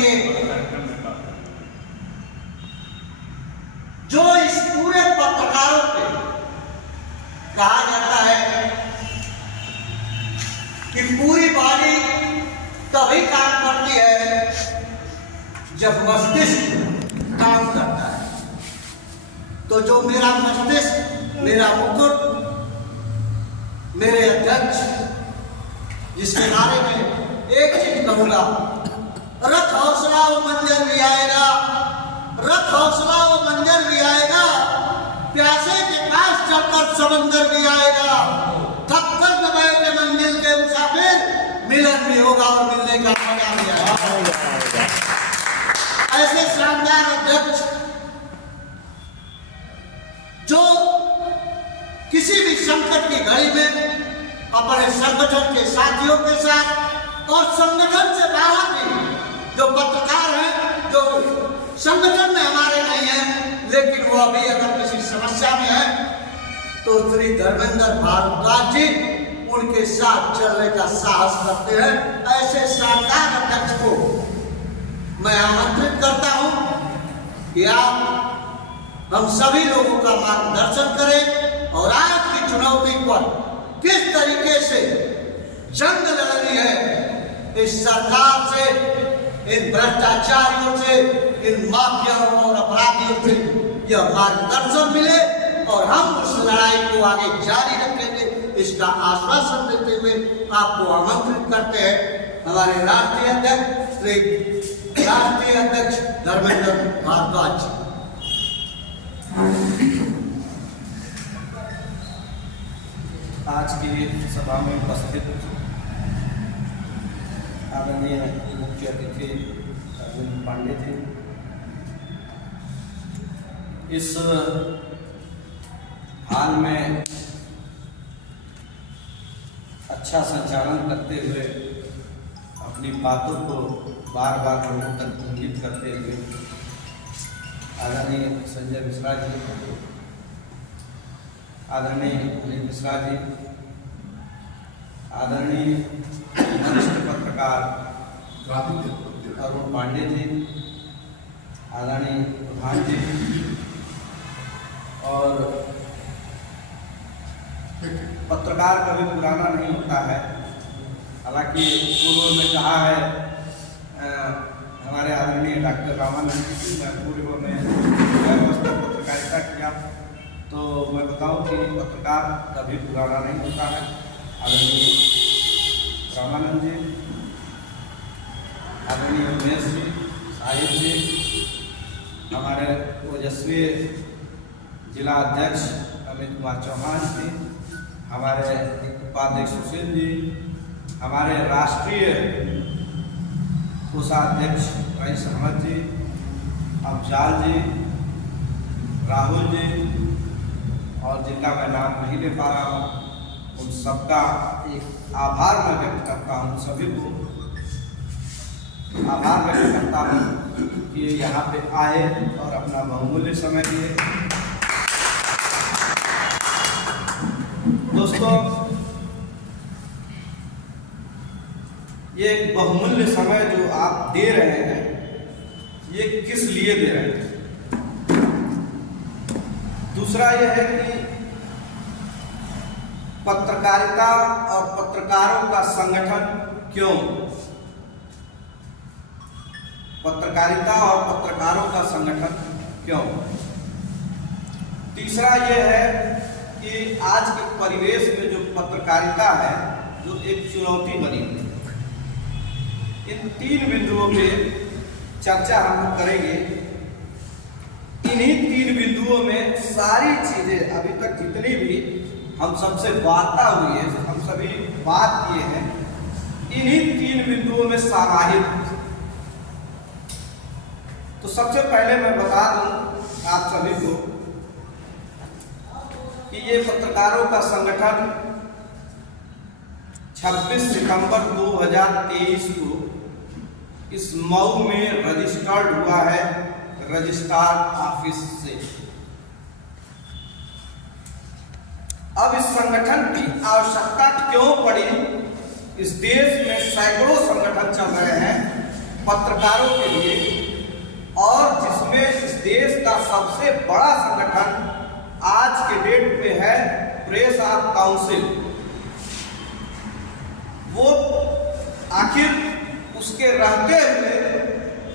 लिए जो इस पूरे पत्रकारों पे कहा जाता है कि पूरी बॉडी तभी काम करती है जब मस्तिष्क काम करता है। तो जो मेरा मस्तिष्क, मेरा मुकुट, मेरे अध्यक्ष, जिसके बारे में एक चीज कहूंगा, रथ हौसला वो मंजर भी आएगा, रथ हौसला वो मंजर भी आएगा, प्यासे के पास चलकर समंदर भी आएगा, थक कर न बैठे मंजिल के मुसाफिर, मिलन भी होगा और मिलने का मजा भी आएगा। ऐसे शानदार अध्यक्ष जो किसी भी संकट की घड़ी में अपने संगठन के साथियों के साथ और संगठन से बाहर भी जो पत्रकार हैं, जो संगठन में हमारे नहीं हैं लेकिन वो अभी अगर किसी समस्या में है तो श्री धर्मेंद्र भारद्वाज जी उनके साथ चलने का साहस करते हैं। ऐसे शानदार अध्यक्ष को मैं आमंत्रित करता हूं कि आप हम सभी लोगों का मार्गदर्शन करें और आज की चुनौती पर किस तरीके से जंग लड़नी है इस सरकार से, इन भ्रष्टाचारियों से, इन माफियाओं और अपराधियों से, यह मार्गदर्शन मिले और हम उस लड़ाई को आगे जारी रखेंगे, इसका आश्वासन देते हुए आपको आमंत्रित करते हैं हमारे राष्ट्रीय अध्यक्ष धर्मेंद्र भारद्वाज जी। आज की सभा में उपस्थित आदरणीय मुख्य अतिथि अर्जुन पांडे जी, इस हाल में अच्छा संचालन करते हुए अपनी बातों को बार बार लोगों तक इंगित करते हुए आदरणीय संजय मिश्रा जी, आदरणीय अनिल मिश्रा जी, आदरणीय वरिष्ठ पत्रकार अरुण पांडे जी, आदरणीय प्रधान जी, और पत्रकार कभी पुराना नहीं होता है। हालांकि पूर्व में कहा है हमारे आदरणीय डॉक्टर रामानंद जी, पूर्व में पत्रकारिता किया, तो मैं बताऊं कि पत्रकार कभी पुराना नहीं होता है। आदरणीय रामानंद जी, आदरणीय उमेश जी, साहिब जी, हमारे ओजस्वी जिला अध्यक्ष अमित कुमार चौहान जी, हमारे उपाध्यक्ष सुशील जी, हमारे राष्ट्रीय कोषाध्यक्ष रईस अहमद जी, अफजाल जी, राहुल जी, और जिनका मैं नाम नहीं ले पा रहा हूँ, उन सबका एक आभार मैं व्यक्त करता हूँ। सभी को आभार व्यक्त करता हूँ कि यहाँ पे आए और अपना बहुमूल्य समय दिए। दोस्तों, ये एक बहुमूल्य समय जो आप दे रहे हैं, ये किस लिए दे रहे हैं? दूसरा यह है कि पत्रकारिता और पत्रकारों का संगठन क्यों? पत्रकारिता और पत्रकारों का संगठन क्यों? तीसरा यह है कि आज के परिवेश में जो पत्रकारिता है, जो एक चुनौती बनी है, इन तीन बिंदुओं पे चर्चा हम लोग करेंगे। इन्हीं तीन बिंदुओं में सारी चीजें अभी तक जितनी भी हम सबसे वार्ता हुई है, हम सभी बात किए हैं, इन्हीं तीन बिंदुओं में समाहित है। तो सबसे पहले मैं बता दूं आप सभी को कि ये पत्रकारों का संगठन 26 सितंबर 2023 को इस मऊ में रजिस्टर्ड हुआ है, रजिस्ट्रार ऑफिस से। अब इस संगठन की आवश्यकता क्यों पड़ी? इस देश में सैकड़ों संगठन चल रहे हैं, पत्रकारों के लिए, और जिसमें इस देश का सबसे बड़ा संगठन आज के डेट में है प्रेस ऑफ काउंसिल, वो आखिर उसके रहते हुए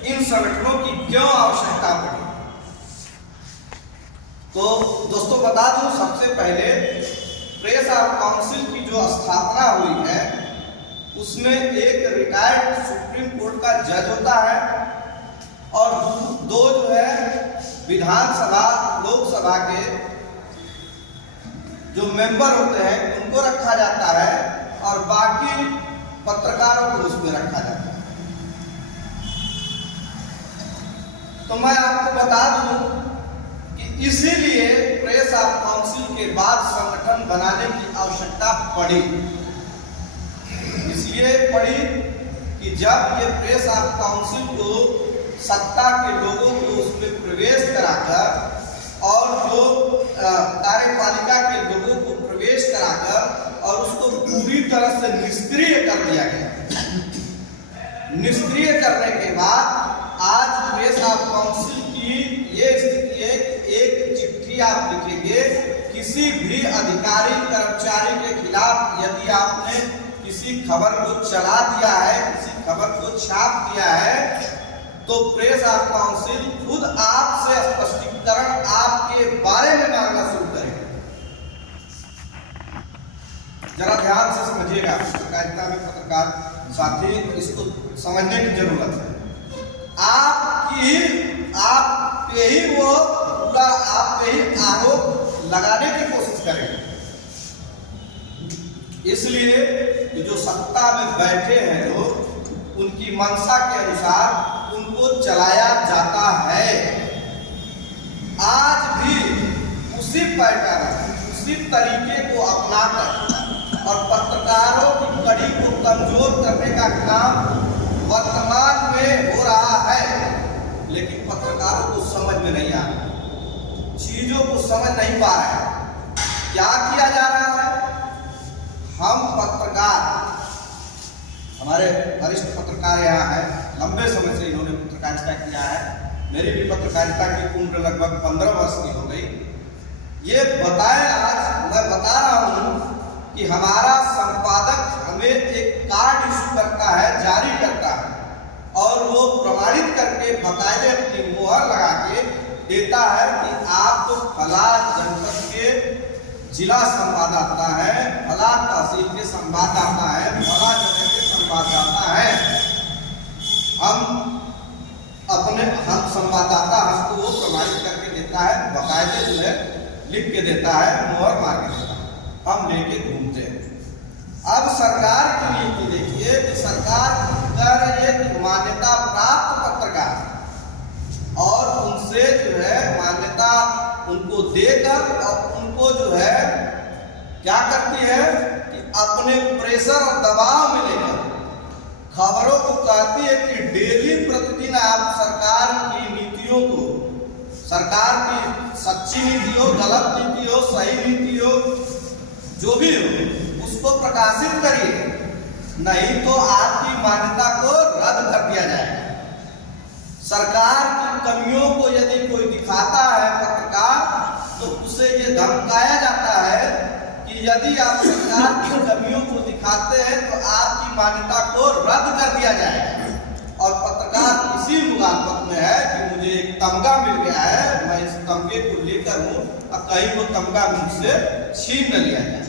इन संगठनों की क्यों आवश्यकता पड़ी। तो दोस्तों बता दूं, सबसे पहले प्रेस ऑफ काउंसिल की जो स्थापना हुई है उसमें एक रिटायर्ड सुप्रीम कोर्ट का जज होता है और दो जो है विधानसभा लोकसभा के जो मेंबर होते हैं उनको रखा जाता है और बाकी पत्रकारों को उसमें रखा जाता है। तो मैं आपको बता दूं कि इसीलिए प्रेस ऑफ काउंसिल के बाद संगठन बनाने की आवश्यकता पड़ी। इसलिए पड़ी कि जब ये प्रेस ऑफ काउंसिल को सत्ता के लोगों को उसमें प्रवेश कराकर और जो कार्यपालिका के लोगों को प्रवेश कराकर और उसको पूरी तरह से निष्क्रिय कर दिया गया। निष्क्रिय करने के बाद आज प्रेस ऑफ काउंसिल की ये स्थिति है कि एक चिट्ठी आप लिखेंगे किसी भी अधिकारी कर्मचारी के खिलाफ, यदि आपने किसी खबर को चला दिया है, किसी खबर को छाप दिया है, तो प्रेस ऑफ काउंसिल खुद आपसे स्पष्टीकरण आपके बारे में मांगना शुरू करेगा। जरा ध्यान से समझिएगा, पत्रकारिता में पत्रकार साथी इसको समझने की जरूरत है। आप पे ही वो पूरा आप पे ही आरोप लगाने की कोशिश करेंगे। इसलिए जो सत्ता में बैठे हैं लोग, उनकी मंशा के अनुसार उनको चलाया जाता है। आज भी उसी पैटर्न, उसी तरीके को अपनाकर और पत्रकारों की कड़ी को कमजोर करने का काम वर्तमान में हो रहा है, लेकिन पत्रकारों को समझ में नहीं आ रहा, चीजों को समझ नहीं पा रहे हैं। क्या किया जा रहा है? हम पत्रकार, हमारे वरिष्ठ पत्रकार यहाँ हैं, लंबे समय से इन्होंने पत्रकारिता किया है। मेरी भी पत्रकारिता की उम्र लगभग 15 वर्ष की हो गई। ये बताएं, आज मैं बता रहा हूँ कि हमारा संपादक हमें एक कार्ड इशू करता है, जारी करता है, और वो प्रमाणित करके बाकायदे अपनी मुहर लगा के देता है कि आप तो फला जनपद के जिला संवाददाता है, फला तहसील के संवाददाता है, फला जगह के संवाददाता है। हम संवाददाता हमको वो प्रमाणित करके देता है, बाकायदे जो है लिख के देता है, मुहर मार के देता है, हम लेके घूमते हैं। अब सरकार की नीति देखिए कि सरकार कह रही है कि मान्यता प्राप्त पत्रकार, और उनसे जो है मान्यता उनको देकर और उनको जो है क्या करती है कि अपने प्रेशर और दबाव में लेकर खबरों को कहती है कि डेली प्रतिदिन आप सरकार की नीतियों को, सरकार की सच्ची नीति हो, गलत नीति हो, सही नीति हो, जो भी हो, उसको प्रकाशित करिए, नहीं तो आपकी मान्यता को रद्द कर दिया जाएगा। सरकार की कमियों को यदि कोई दिखाता है पत्रकार, तो उसे ये धमकाया जाता है कि यदि आप सरकार की कमियों को दिखाते हैं तो आपकी मान्यता को रद्द कर दिया जाएगा। और पत्रकार इसी मुखालफत में है कि मुझे एक तमगा मिल गया है, मैं इस तमगे को लेकर हूँ, अब कहीं वो तमगा मुझसे छीन न लिया जाए।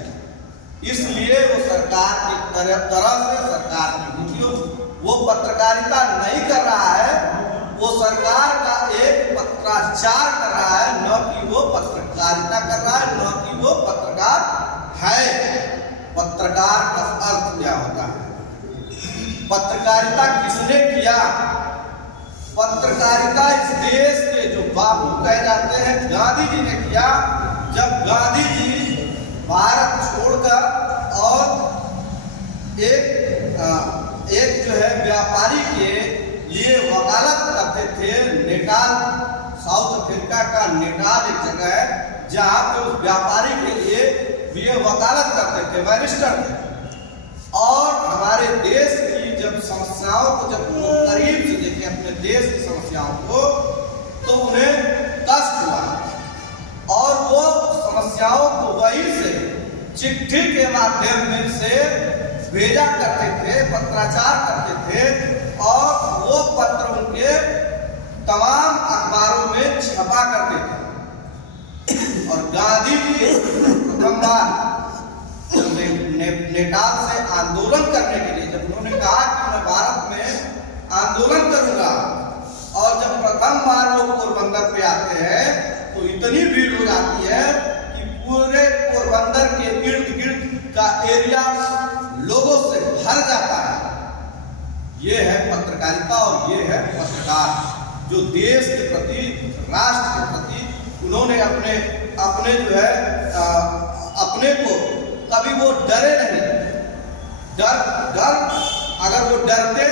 इसलिए वो सरकार की तरह से सरकार की नीतियों, वो पत्रकारिता नहीं कर रहा है, वो सरकार का एक पत्राचार कर रहा है, न कि वो पत्रकारिता कर रहा है, न कि वो पत्रकार है। पत्रकार का अर्थ क्या होता है? पत्रकारिता किसने किया? पत्रकारिता इस देश के जो बापू कहे जाते हैं गांधी जी ने किया। जब गांधी जी भारत छोड़कर और एक जो है व्यापारी के लिए वकालत करते थे, नेटाल, साउथ अफ्रीका का नेटाल एक जगह है जहाँ पे उस व्यापारी के लिए वे वकालत करते थे, बैरिस्टर थे। और हमारे देश की जब समस्याओं को जब करीब से देश की समस्याओं को, तो उन्हें कष्ट हुआ और वो समस्याओं को वहीं से चिट्ठी के माध्यम में से भेजा करते थे, पत्राचार करते थे और वो पत्र उनके तमाम अखबारों में छपा करते थे। और गांधी जी प्रथम बार नेटाल से आंदोलन करने के लिए, जब उन्होंने कहा कि मैं भारत में आंदोलन करूंगा, और जब प्रथम बार वो पोरबंदर पे आते हैं तो इतनी भीड़ हो जाती है कि पूरे पोरबंदर के इर्द गिर्द का एरिया लोगों से भर जाता है। ये है पत्रकारिता और ये है पत्रकार, जो देश के प्रति, राष्ट्र के प्रति उन्होंने अपने जो है अपने को कभी वो डरे नहीं। डर अगर वो डरते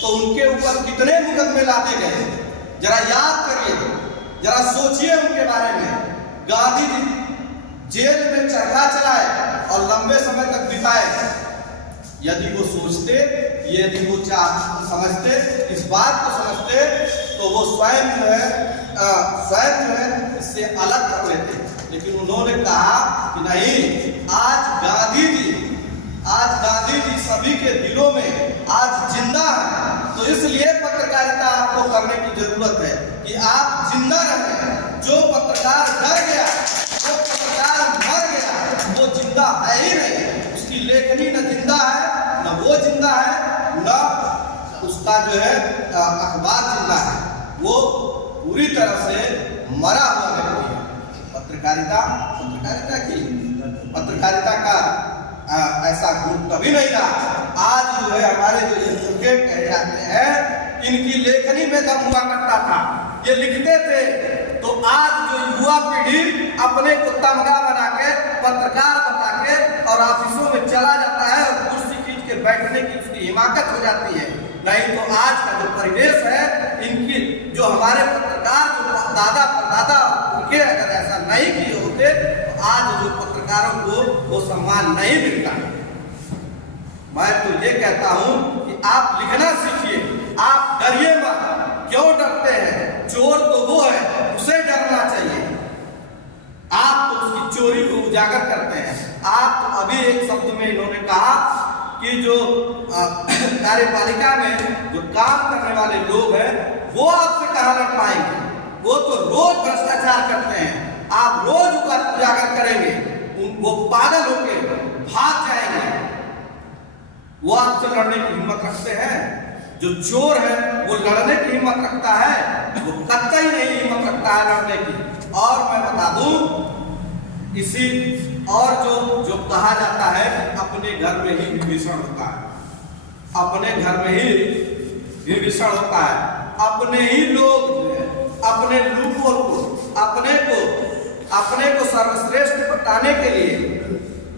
तो उनके ऊपर कितने मुकदमे लाते गए, जरा याद करिए, जरा सोचिए उनके बारे में। गांधी जी जेल में चरखा चलाए और लंबे समय तक बिताए। यदि वो सोचते, यदि वो समझते, इस बात को समझते, तो वो स्वयं जो है इससे अलग कर लेते। लेकिन उन्होंने कहा कि नहीं, आज गांधी जी सभी के दिलों में आज जिंदा है, तो इसलिए पत्रकारिता आपको करने की जरूरत है कि आप जिंदा रहें। जो पत्रकार डर गया, जो पत्रकार मर गया, वो जिंदा है ही नहीं। उसकी लेखनी न जिंदा है, न वो जिंदा है, न उसका जो है अखबार जिंदा है, वो पूरी तरह से मरा हुआ व्यक्ति है। पत्रकारिता का ऐसा गुण कभी नहीं रहा। आज जो है हमारे जो एडवोकेट कहे जाते हैं, इनकी लेखनी में दम हुआ करता था, ये लिखते थे। तो आज जो युवा पीढ़ी अपने को तमगा बना के, पत्रकार बना के और ऑफिसों में चला जाता है और कुर्सी खींच के बैठने की उसकी हिमाकत हो जाती है। नहीं तो आज का जो परिवेश है, इनकी जो हमारे पत्रकार जो दादा परदादा उनके अगर ऐसा नहीं किए होते तो आज जो पत्रकारों को वो सम्मान नहीं मिलता। मैं तो ये कहता हूं कि आप लिखना सीखिए, आप डरिए मत। क्यों डरते हैं? चोर तो वो है, उसे डरना चाहिए। आप तो उसकी चोरी को उजागर करते हैं। आप तो अभी एक शब्द में इन्होंने कहा कि जो कार्यपालिका में जो काम करने वाले लोग हैं वो आपसे कहाँ लड़ पाएंगे? वो तो रोज भ्रष्टाचार करते हैं, आप रोज उजागर करेंगे, वो पागल होके भाग जाएंगे। वो आपसे लड़ने की हिम्मत रखते हैं? जो चोर है वो लड़ने की हिम्मत रखता है? वो कतई नहीं हिम्मत रखता है लड़ने की। और मैं बता दूं, इसी और जो कहा जाता है अपने घर में ही विभीषण होता है, अपने घर में ही विभीषण होता है। अपने ही लोग अपने लोगों को अपने को सर्वश्रेष्ठ बताने के लिए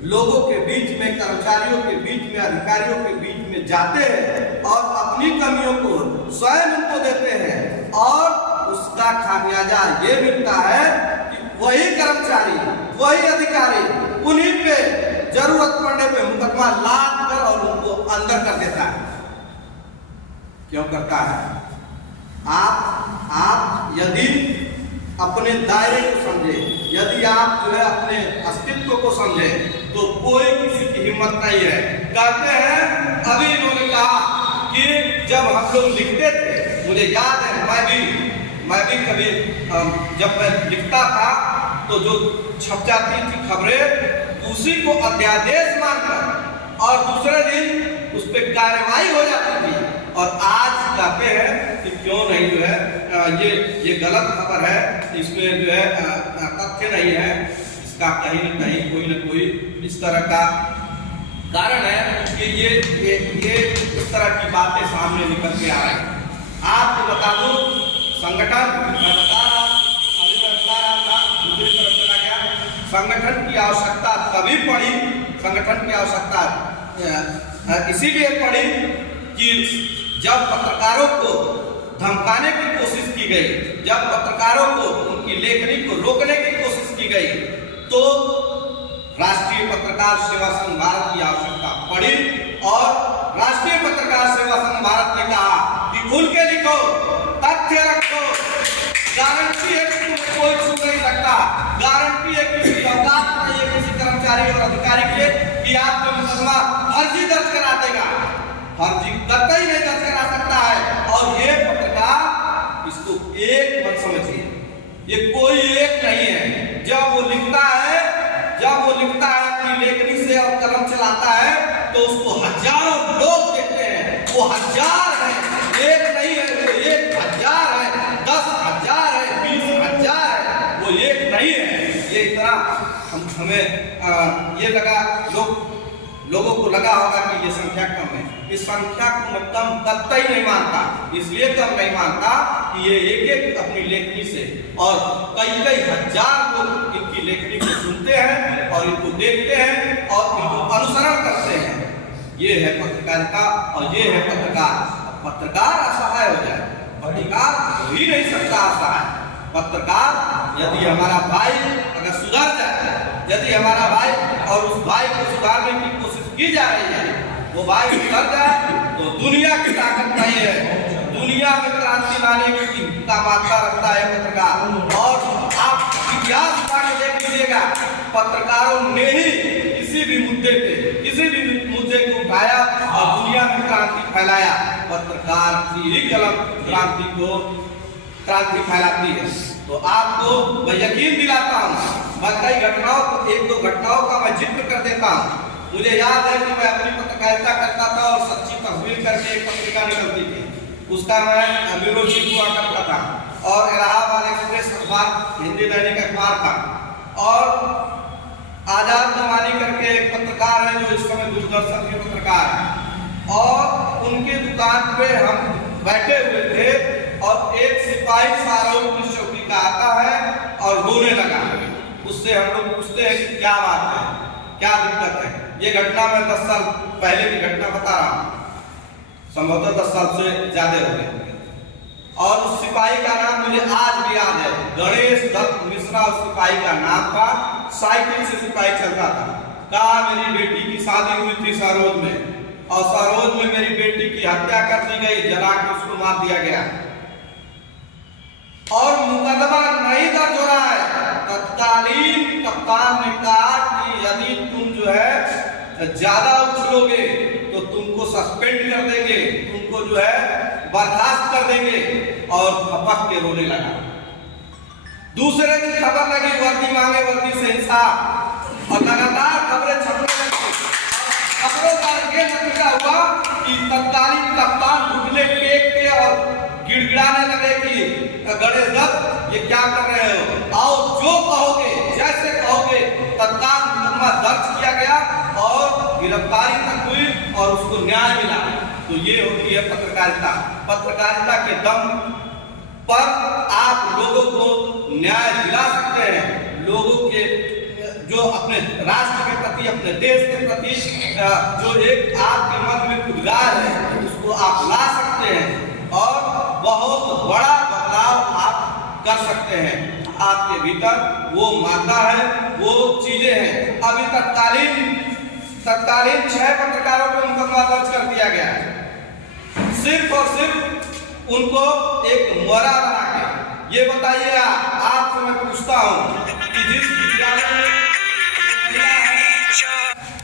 लोगों के बीच में, कर्मचारियों के बीच में, अधिकारियों के बीच में जाते हैं और अपनी कमियों को स्वयं उनको देते हैं, और उसका खामियाजा ये मिलता है कि वही कर्मचारी, वही अधिकारी उन्हीं पे जरूरत पड़ने पे मुकदमा लाद कर और उनको अंदर कर देता है। क्यों करता है? आप यदि अपने दायरे को समझे, यदि आप जो है अपने अस्तित्व को समझे, तो कोई किसी की हिम्मत नहीं है। कहते हैं, अभी इन्होंने कहा कि जब हम लोग लिखते थे, मुझे याद है मैं भी कभी जब मैं लिखता था तो जो छप जाती थी खबरें, उसी को अध्यादेश मानकर और दूसरे दिन उस पर कार्रवाई हो जाती थी। और आज कहते हैं कि क्यों नहीं जो है ये गलत खबर है, इसमें जो है तथ्य नहीं है, इसका कहीं न कहीं कोई न कोई इस तरह का कारण है कि ये इस तरह की बातें सामने निकल के आ रही हैं। आपको बता दूं, संगठन मैं बता रहा था, दूसरी तरफ चला गया। संगठन की आवश्यकता तभी पड़ी, संगठन की आवश्यकता इसीलिए पड़ी कि जब पत्रकारों को धमकाने की कोशिश की गई, जब पत्रकारों को उनकी लेखनी को रोकने की कोशिश की गई, तो राष्ट्रीय पत्रकार सेवा संघ भारत की आवश्यकता पड़ी और राष्ट्रीय पत्रकार सेवा संघ भारत ने कहा कि खुल के लिखो, तथ्य रखो। गारंटी है कि तुम्हें कोई छू नहीं सकता। गारंटी है कि किसी औकात नहीं है किसी कर्मचारी और अधिकारी के कि आपको मुकदमा फर्जी दर्ज करा देगा। फर्जी कतई नहीं दर्ज करा सकता है। और ये पत्रकार, इसको एक मत समझिए, ये कोई एक नहीं है। जब वो लिखता है अपनी लेखनी से और कलम चलाता है तो उसको हजारों लोग देखते हैं। वो हजार है, एक नहीं है, वो 1000 है, 10,000 है, 20,000 है, वो एक नहीं है। ये इतना हमें ये लगा, लोगों को लगा होगा कि ये संख्या कम है। इस संख्या को मैं कम कतई नहीं मानता। इसलिए कम नहीं मानता कि ये एक अपनी लेखनी से और कई हजार लोग इनकी लेखनी को सुनते हैं और इनको देखते हैं और इनको अनुसरण करते हैं। ये है पत्रकारिता और ये है पत्रकार। पत्रकार असहाय हो जाए, पत्रकार हो ही नहीं सकता असहाय। पत्रकार यदि हमारा भाई अगर सुधर जाए, यदि हमारा भाई और उस भाई को सुधारने की कोशिश की जा रही है, वो भाई सुधर जाए तो दुनिया की ताकत नहीं है। दुनिया में क्रांति लाने की मात्रा रखता है पत्रकार। और आप इतिहास उठा के देख लीजिएगा, पत्रकारों ने ही किसी भी मुद्दे को उठाया और दुनिया में क्रांति फैलाया। पत्रकार की ही कलम क्रांति फैलाती है। तो आपको मैं यकीन दिलाता हूँ, मैं कई घटनाओं को, 1-2 घटनाओं का मैं जिक्र कर देता हूँ। मुझे याद है कि मैं अपनी पत्रकारिता करता था और सच्ची तस्वीर करके एक पत्रिका निकलती थी, उसका मैं ब्यूरो चीफ हुआ करता था और इलाहाबाद एक्सप्रेस अखबार हिंदी दैनिक अखबार था। और आजाद नवानी करके एक पत्रकार है जो इस समय दूरदर्शन के पत्रकार है, और उनकी दुकान पे हम बैठे हुए थे और एक सिपाही सारों की चौकी का आता है और रोने लगा। उससे हम लोग पूछते हैं कि क्या बात है, क्या दिक्कत है। ये घटना मैं 10 साल पहले की घटना बता रहा हूँ, संभवतः 10 साल से ज्यादा हो गए। और उस सिपाही का नाम मुझे आज भी याद है, गणेश दत्त मिश्रा उस सिपाही का नाम था। साइकिल से सिपाही चलता था। कहा मेरी बेटी की शादी हुई थी सरोज में, और सरोज में मेरी बेटी की हत्या कर दी गई, जला के उसको मार दिया गया और मुकदमा नहीं दर्ज हो रहा है। तत्कालीन कप्तान ने कहा कि यदि तुम जो है ज्यादा उछलोगे तो तुमको सस्पेंड कर देंगे, तुमको जो है बर्खास्त कर देंगे। और खपक के रोने लगा। दूसरे दिन खबर लगी, वर्दी मांगे वर्दी से इंसाफ, और लगातार खबरें छपने लगी। खबरों का ये नतीजा हुआ कि तत्कालीन कप्तान घुटने टेक के और गिड़गिड़ाने लगे कि गणेश दत्त ये क्या कर रहे हो, आओ जो कहोगे जैसे कहोगे। तत्काल मुकदमा दर्ज किया गया और गिरफ्तारी तक हुई और उसको न्याय मिला। तो ये होती है पत्रकारिता। पत्रकारिता के दम पर आप लोगों को न्याय दिला सकते हैं। लोगों के जो अपने राष्ट्र के प्रति, अपने देश के प्रति जो एक आपके मन में उद्गार है, उसको आप ला सकते हैं और बहुत बड़ा बदलाव आप कर सकते हैं। आपके भीतर वो मादा है, वो चीजें हैं। अभी तत्कालीन 6 पत्रकारों पर मुकदमा दर्ज कर दिया गया है, सिर्फ और सिर्फ उनको एक मोहरा बना के। ये बताइए आपसे मैं पूछता हूँ कि जिस विद्यालय में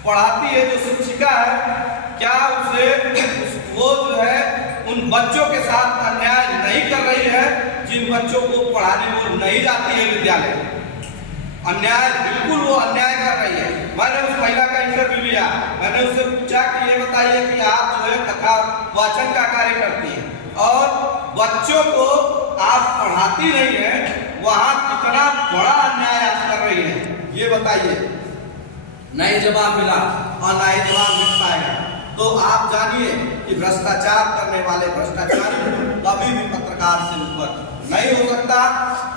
पढ़ाती है, जो शिक्षिका है, क्या उसे वो जो है उन बच्चों के साथ अन्याय नहीं कर रही है जिन बच्चों को पढ़ाने वो नहीं जाती है विद्यालय? अन्याय, बिल्कुल वो अन्याय कर रही है। मैंने उस महिला का इंटरव्यू लिया, मैंने उससे पूछा कि ये बताइए कि आप जो है कथा वाचन का कार्य करती हैं और बच्चों को आप पढ़ाती नहीं है, वहाँ कितना बड़ा अन्याय आप कर रही है, ये बताइए। नहीं जवाब मिला और ना ही जवाब मिल पाएगा। तो आप जानिए कि भ्रष्टाचार करने वाले भ्रष्टाचारी कभी भी पत्रकार से ऊपर नहीं हो सकता।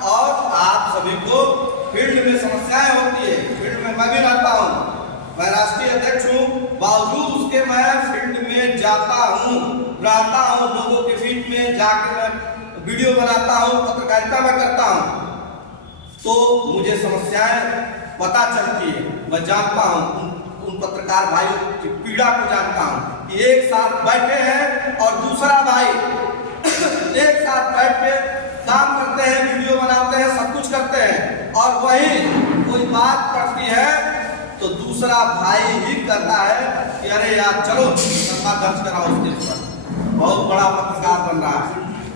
और आप सभी को फील्ड में समस्याएं होती है, फील्ड में मैं भी रहता हूँ, मैं राष्ट्रीय अध्यक्ष हूँ, बावजूद उसके मैं फील्ड में जाता हूँ, रहता हूँ, लोगों के बीच में जाकर मैं वीडियो बनाता हूँ, पत्रकारिता में करता हूँ, तो मुझे समस्याएं पता चलती है। मैं जानता हूँ उन पत्रकार भाइयों की पीड़ा को जानता हूँ कि एक साथ बैठे हैं और दूसरा भाई बात पड़ती है तो दूसरा भाई ही कहता है कि अरे यार चलो मुकदमा दर्ज कराओ उसके ऊपर। बहुत बड़ा पत्रकार बन रहा है,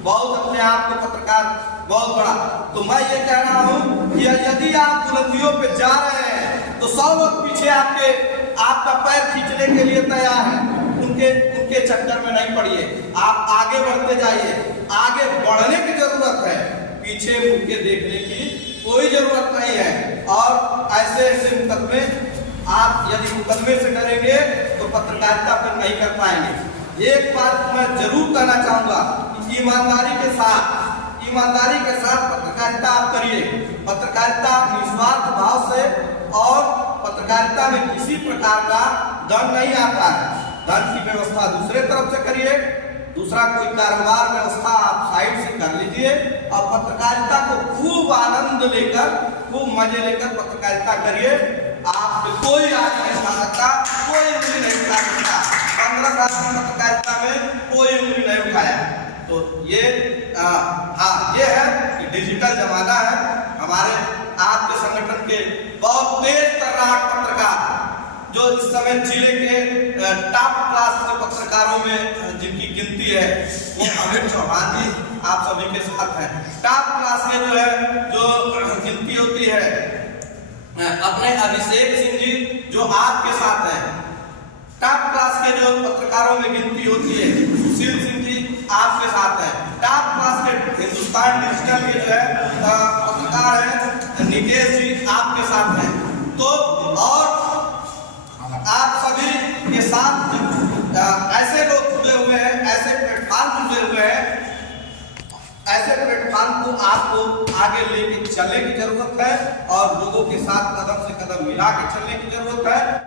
बहुत अपने आप को पत्रकार बहुत बड़ा। तो मैं ये कह रहा हूँ कि यदि आप बुलंदियों पे जा रहे हैं तो 100 लोग पीछे आपका पैर खींचने के लिए तैयार है। उनके चक्कर में नहीं पड़िए, आप आगे बढ़ते जाइए। आगे बढ़ने की जरूरत है, पीछे मुड़ के देखने की कोई जरूरत नहीं है। और ऐसे मुकदमे आप यदि मुकदमे से डरेंगे तो पत्रकारिता फिर नहीं कर पाएंगे। एक बात मैं जरूर कहना चाहूंगा कि ईमानदारी के साथ पत्रकारिता आप करिए। पत्रकारिता निस्वार्थ भाव से, और पत्रकारिता में किसी प्रकार का धन नहीं आता है। धन की व्यवस्था दूसरे तरफ से करिए, दूसरा कोई कारोबार व्यवस्था आप साइड से कर लीजिए, और पत्रकारिता को खूब आनंद लेकर, खूब मजे लेकर पत्रकारिता करिए। आप कोई आज नहीं उठा सकता, कोई उंगली नहीं उठा सकता। 15 साल की पत्रकारिता में कोई उंगली नहीं उठाया। तो ये ये है कि डिजिटल जमाना है। हमारे आपके संगठन के बहुत तेज तर्राट पत्रकार जो इस समय जिले के टॉप क्लास के पत्रकारों में जिनकी गिनती है वो अमित चौहान जी आप सभी के साथ हैं। टॉप क्लास के जो है जो गिनती होती है अपने अभिषेक सिंह जी जो आपके साथ हैं। टॉप क्लास के जो पत्रकारों में गिनती होती है सुशील सिंह जी आपके साथ हैं। टॉप क्लास के हिंदुस्तान डिजिटल के जो है पत्रकार हैं निकेश जी आपके साथ हैं। तो और आप सभी के साथ ऐसे लोग जुड़े हुए हैं, ऐसे प्लेटफॉर्म जुड़े हुए हैं, ऐसे प्लेटफॉर्म को आपको आगे लेके चलने की जरूरत है और लोगों के साथ कदम से कदम मिला के चलने की जरूरत है।